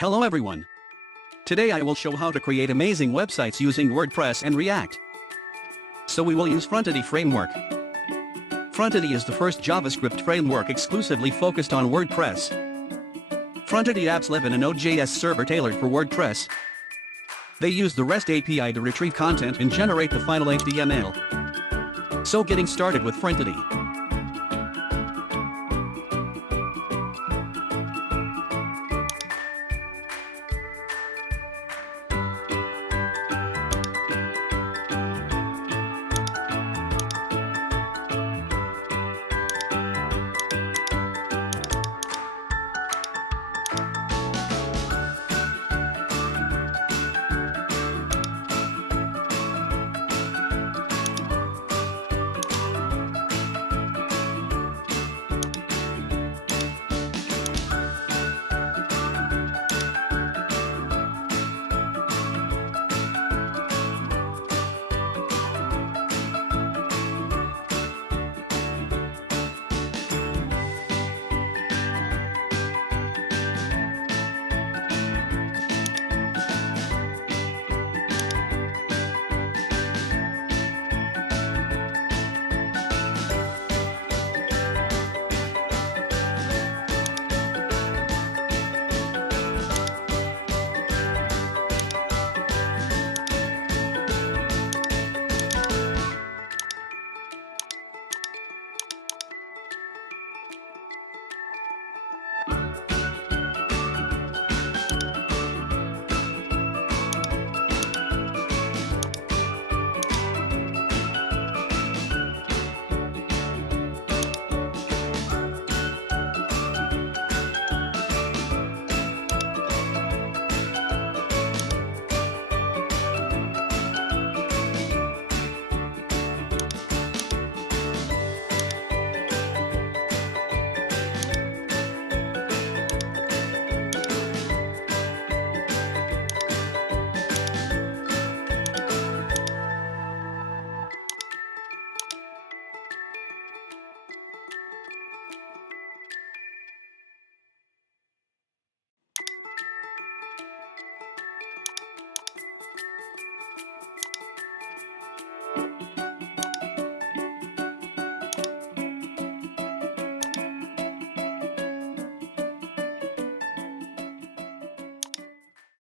Hello everyone. Today I will show how to create amazing websites using WordPress and React. So we will use Frontity framework. Frontity is the first JavaScript framework exclusively focused on WordPress. Frontity apps live in a Node.js server tailored for WordPress. They use the REST API to retrieve content and generate the final HTML. So getting started with Frontity.